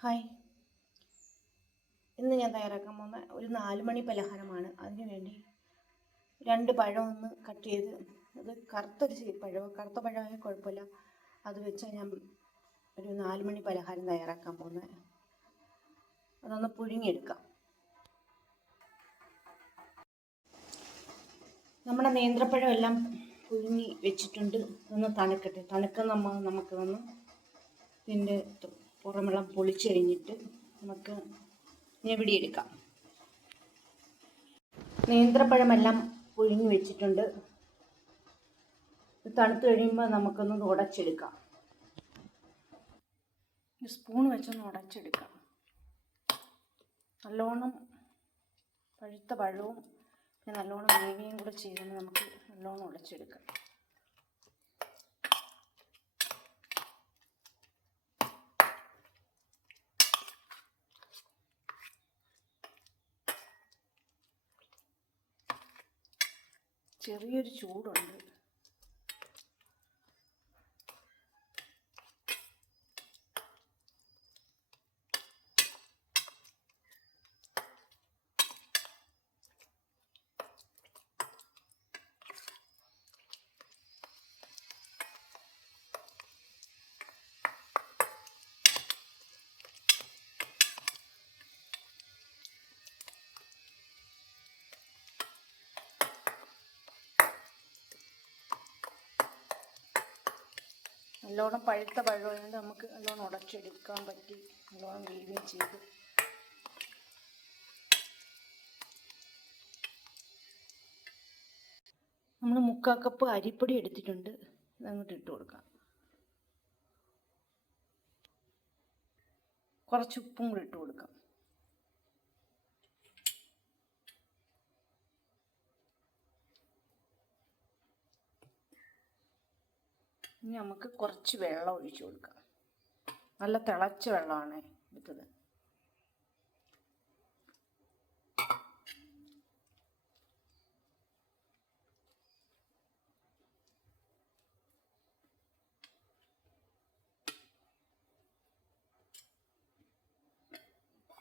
Hi, ഇന്ന് ഞാൻ തയ്യാറാക്കാൻ പോകുന്ന ഒരു 4 മണി പലഹാരമാണ്. അതിനു വേണ്ടി 2 പഴം ഒന്ന് കട്ട് ചെയ്ത്, അത് കറുത്ത പഴമായ കുഴപ്പമില്ല, അത് വെച്ച് ഞാൻ ഒരു 4 മണി പലഹാരം തയ്യാറാക്കാൻ പോകുന്നത്. അതൊന്ന് പുഴുങ്ങിയെടുക്കാം. നമ്മുടെ നേന്ത്രപ്പഴം എല്ലാം പുഴുങ്ങി വെച്ചിട്ടുണ്ട്. ഒന്ന് തണുക്കട്ടെ. നമുക്ക് വന്ന് ഇതിൻ്റെ പുറമെല്ലാം പൊളിച്ച് കഴിഞ്ഞിട്ട് നമുക്ക് ഞെവിടിയെടുക്കാം. നേന്ത്രപ്പഴമെല്ലാം പുഴുങ്ങി വെച്ചിട്ടുണ്ട്. തണുത്ത് കഴിയുമ്പോൾ നമുക്കൊന്ന് ഉടച്ചെടുക്കാം. സ്പൂൺ വെച്ചൊന്ന് ഉടച്ചെടുക്കാം. നല്ലോണം പഴുത്ത പഴവും നല്ലോണം വേവിയും കൂടെ ചെയ്ത് നമുക്ക് നല്ലോണം ഉടച്ചെടുക്കാം. ചെറിയൊരു ചൂടുണ്ട്. നല്ലോണം പഴുത്ത പഴമായതുകൊണ്ട് നമുക്ക് നല്ലോണം ഉടച്ചെടുക്കാൻ പറ്റി. നല്ലോണം വേവുകയും ചെയ്തു. നമ്മൾ 3/4 കപ്പ് അരിപ്പൊടി എടുത്തിട്ടുണ്ട്. അതങ്ങോട്ട് ഇട്ട് കൊടുക്കാം. കുറച്ച് ഉപ്പും കൂടി ഇട്ട് കൊടുക്കാം. ഇനി നമുക്ക് കുറച്ച് വെള്ളം ഒഴിച്ചു കൊടുക്കാം. നല്ല തിളച്ച വെള്ളമാണ് എടുത്തത്.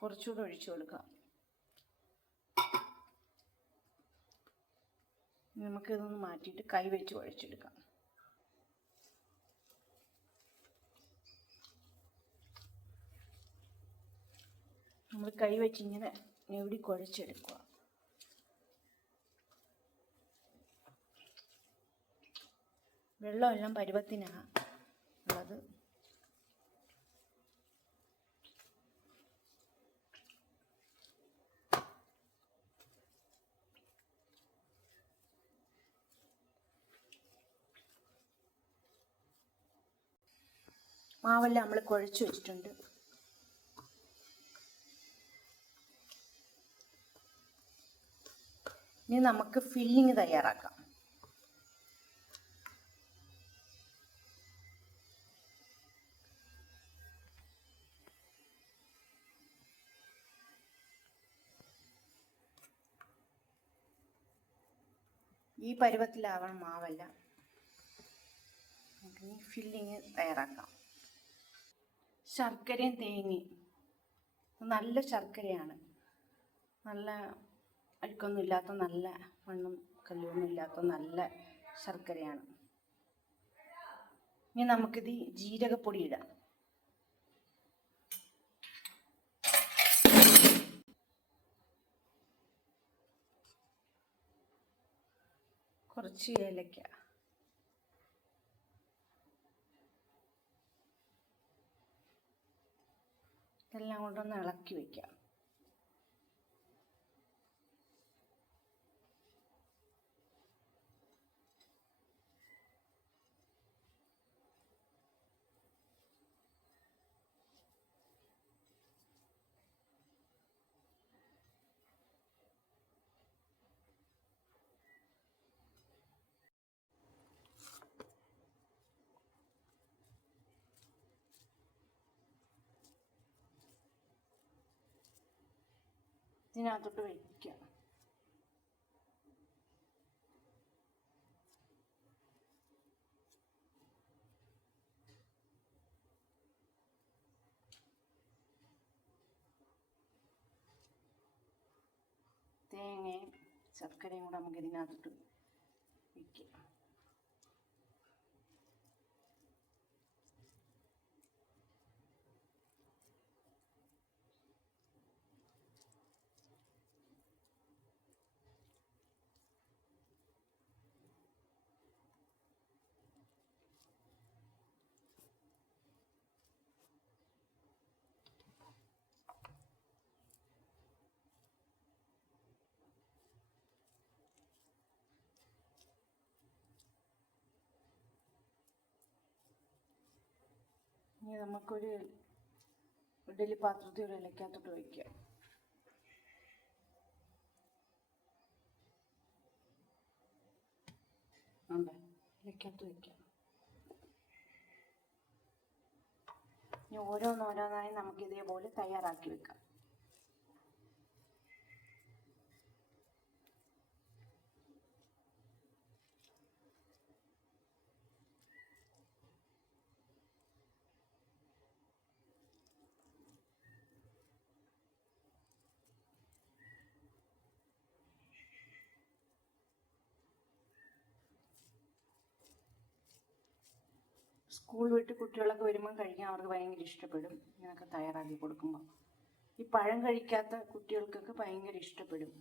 കുറച്ചുകൂടെ ഒഴിച്ചു കൊടുക്കാം. നമുക്കിതൊന്ന് മാറ്റിയിട്ട് കൈ വെച്ച് കുഴച്ചെടുക്കാം. നമ്മൾ കൈ വെച്ച് ഇങ്ങനെ ഞെവിടി കുഴച്ചെടുക്കുക. വെള്ളമെല്ലാം പരുവത്തിനാണ് ഉള്ളത്. മാവെല്ലാം നമ്മൾ കുഴച്ച് വെച്ചിട്ടുണ്ട്. ഇനി നമുക്ക് ഫില്ലിങ് തയ്യാറാക്കാം. ഈ പരുവത്തിലാവണം മാവെല്ലാം. നമുക്കിനി ഫില്ലിങ് തയ്യാറാക്കാം. ശർക്കരയും തേങ്ങയും നല്ല ശർക്കരയാണ്. നല്ല അഴുക്കൊന്നും ഇല്ലാത്ത, നല്ല മണ്ണും കല്ലൊന്നും ഇല്ലാത്ത നല്ല ശർക്കരയാണ്. ഇനി നമുക്കിത് ജീരകപ്പൊടി ഇടാം. കുറച്ച് ഏലക്ക, ഇതെല്ലാം കൊണ്ടൊന്ന് ഇളക്കി വയ്ക്കാം. ഇതിനകത്തോട്ട് വയ്ക്കാം. ശർക്കരയും കൂടെ നമുക്ക് ഇതിനകത്തോട്ട് വയ്ക്കാം. ഇനി നമുക്കൊരു ഇഡ്ഡലി പാത്രത്തിൽ ഒരു ഇലക്കകത്തോട്ട് വയ്ക്കാം. ഇലക്കകത്ത് വയ്ക്കാം. ഇനി ഓരോന്നോരോന്നായി നമുക്ക് ഇതേപോലെ തയ്യാറാക്കി വെക്കാം. സ്കൂൾ വിട്ട് കുട്ടികളൊക്കെ വരുമ്പം കഴിക്കാൻ അവർക്ക് ഭയങ്കര ഇഷ്ടപ്പെടും. ഇങ്ങനെയൊക്കെ തയ്യാറാക്കി കൊടുക്കുമ്പോൾ ഈ പഴം കഴിക്കാത്ത കുട്ടികൾക്കൊക്കെ ഭയങ്കര ഇഷ്ടപ്പെടും.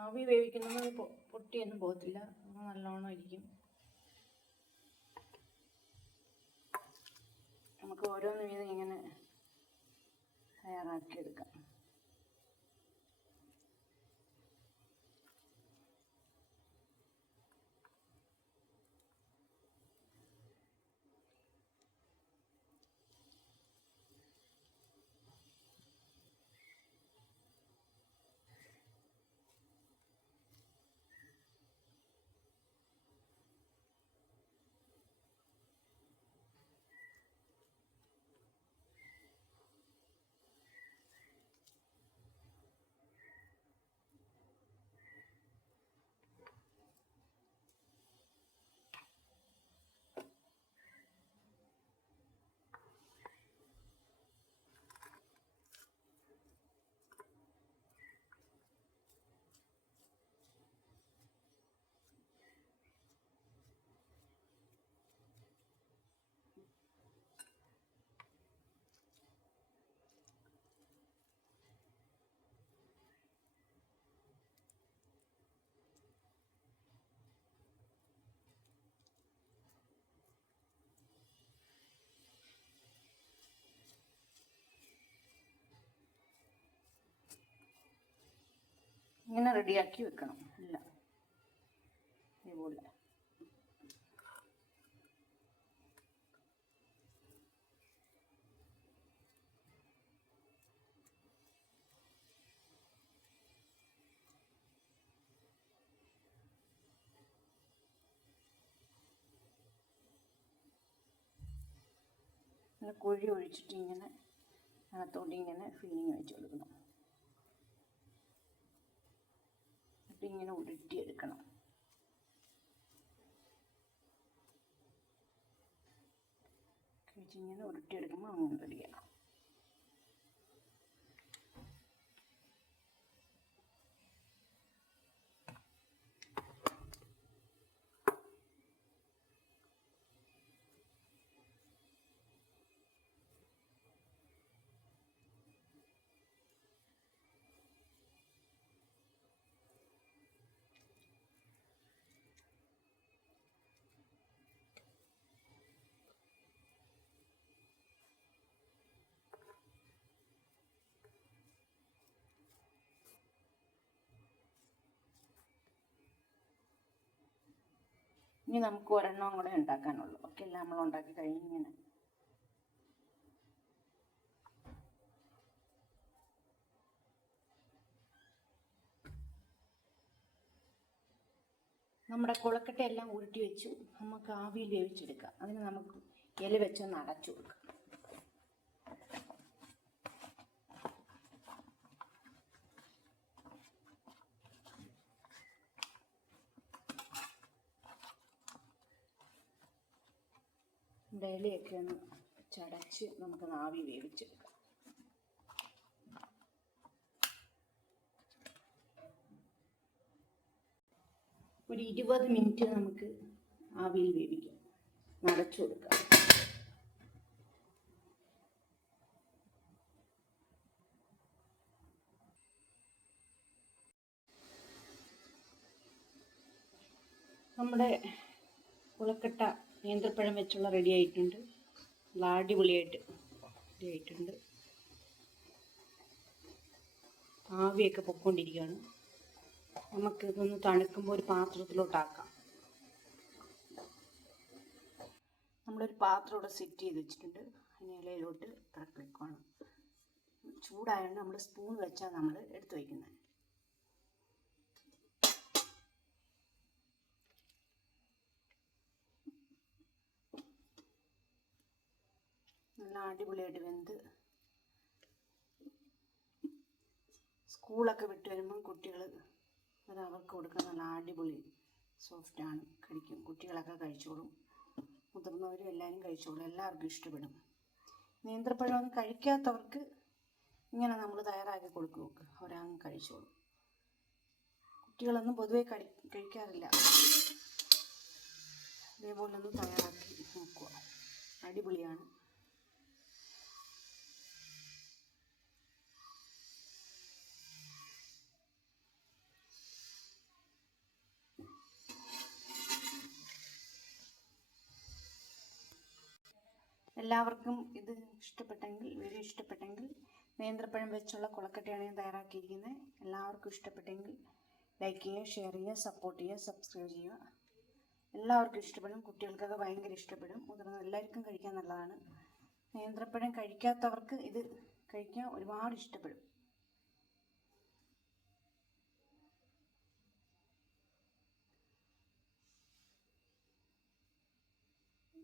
ആവി വേവിക്കുന്നത് പൊട്ടിയൊന്നും പോകത്തില്ല, നല്ലോണം ഇരിക്കും. നമുക്ക് ഓരോന്ന് വീതം ഇങ്ങനെ തയ്യാറാക്കിയെടുക്കാം. ഇങ്ങനെ റെഡിയാക്കി വെക്കണം. ഇല്ല ഇതുപോലെ കുഴി ഒഴിച്ചിട്ട് ഇങ്ങനെ അകത്തോട്ട് ഇങ്ങനെ ഫില്ലിങ് വെച്ച് കൊടുക്കണം. എന്നിട്ട് ഇങ്ങനെ ഉരുട്ടിയെടുക്കണം. ഇങ്ങനെ ഉരുട്ടിയെടുക്കുമ്പോൾ അങ്ങനെ റെഡിയാണ്. ഇനി നമുക്ക് ഒരെണ്ണം കൂടെ ഉണ്ടാക്കാനുള്ളൂ. ഓക്കെ, എല്ലാം നമ്മൾ ഉണ്ടാക്കി കഴിഞ്ഞ് ഇങ്ങനെ നമ്മുടെ കൊളക്കട്ടയെല്ലാം ഉരുട്ടി വെച്ചു. നമുക്ക് ആവിയിൽ വേവിച്ചെടുക്കാം. അതിന് നമുക്ക് ഇല വെച്ചൊന്ന് അടച്ചു കൊടുക്കാം. ഇലയൊക്കെ ഒന്ന് ചടച്ച് നമുക്ക് ആവി വേവിച്ചെടുക്കാം. ഒരു 20 മിനിറ്റ് നമുക്ക് ആവിയിൽ വേവിക്കാം. അടച്ചു കൊടുക്കാം. നമ്മുടെ കൊളക്കട്ട നേന്ത്രപ്പഴം വെച്ചുള്ള റെഡി ആയിട്ടുണ്ട്. അടിപൊളിയായിട്ട് റെഡി ആയിട്ടുണ്ട്. ആവിയൊക്കെ പൊയ്ക്കൊണ്ടിരിക്കുകയാണ്. നമുക്ക് ഇതൊന്ന് തണുക്കുമ്പോൾ ഒരു പാത്രത്തിലോട്ടാക്കാം. നമ്മളൊരു പാത്രം ഇവിടെ സെറ്റ് ചെയ്ത് വെച്ചിട്ടുണ്ട്. അതിന് ഇലയിലോട്ട് ഇറക്കി വെക്കുകയാണ്. ചൂടായതുകൊണ്ട് നമ്മൾ സ്പൂൺ വെച്ചാൽ നമ്മൾ എടുത്ത് വയ്ക്കുന്നത്. നല്ല അടിപൊളിയായിട്ട് വെന്ത് സ്കൂളൊക്കെ വിട്ട് വരുമ്പം കുട്ടികൾ അത് അവർക്ക് കൊടുക്കാൻ നല്ല അടിപൊളി സോഫ്റ്റാണ്. കഴിക്കും, കുട്ടികളൊക്കെ കഴിച്ചോളും. മുതിർന്നവരും എല്ലാവരും കഴിച്ചോളും. എല്ലാവർക്കും ഇഷ്ടപ്പെടും. നേന്ത്രപ്പഴമൊന്നും കഴിക്കാത്തവർക്ക് ഇങ്ങനെ നമ്മൾ തയ്യാറാക്കി കൊടുക്കും. അവരങ്ങ് കഴിച്ചോളും. കുട്ടികളൊന്നും പൊതുവെ കഴിക്കാറില്ല. ഇതേപോലെ ഒന്ന് തയ്യാറാക്കി നോക്കുക. അടിപൊളിയാണ്. എല്ലാവർക്കും ഇത് വീഡിയോ ഇഷ്ടപ്പെട്ടെങ്കിൽ നേന്ത്രപ്പഴം വെച്ചുള്ള കൊളക്കട്ടയാണ് ഞാൻ തയ്യാറാക്കിയിരിക്കുന്നത്. എല്ലാവർക്കും ഇഷ്ടപ്പെട്ടെങ്കിൽ ലൈക്ക് ചെയ്യുക, ഷെയർ ചെയ്യുക, സപ്പോർട്ട് ചെയ്യുക, സബ്സ്ക്രൈബ് ചെയ്യുക. എല്ലാവർക്കും ഇഷ്ടപ്പെടും. കുട്ടികൾക്കൊക്കെ ഭയങ്കര ഇഷ്ടപ്പെടും. മുതിർന്ന എല്ലാവർക്കും കഴിക്കാൻ നല്ലതാണ്. നേന്ത്രപ്പഴം കഴിക്കാത്തവർക്ക് ഇത് കഴിക്കാൻ ഒരുപാട് ഇഷ്ടപ്പെടും.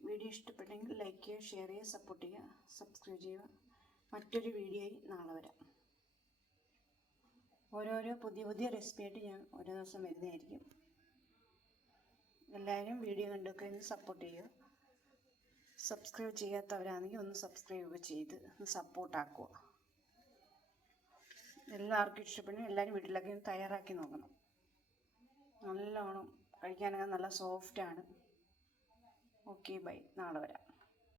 വീഡിയോ ഇഷ്ടപ്പെട്ടെങ്കിൽ ലൈക്ക് ചെയ്യുക, ഷെയർ ചെയ്യുക, സപ്പോർട്ട് ചെയ്യുക, സബ്സ്ക്രൈബ് ചെയ്യുക. മറ്റൊരു വീഡിയോയിൽ നാളെ വരാം. ഓരോരോ പുതിയ റെസിപ്പിയായിട്ട് ഞാൻ ഓരോ ദിവസം വരുന്നതായിരിക്കും. എല്ലാവരും വീഡിയോ കണ്ടൊക്കെ ഒന്ന് സപ്പോർട്ട് ചെയ്യുക. സബ്സ്ക്രൈബ് ചെയ്യാത്തവരാണെങ്കിൽ ഒന്ന് സബ്സ്ക്രൈബ് ചെയ്ത് ഒന്ന് സപ്പോർട്ടാക്കുക. എല്ലാവർക്കും ഇഷ്ടപ്പെടും. എല്ലാവരും വീട്ടിലൊക്കെ ഒന്ന് തയ്യാറാക്കി നോക്കണം. നല്ലോണം കഴിക്കാനൊക്കെ നല്ല സോഫ്റ്റാണ്. Okay, bye. നാളെ വരാം.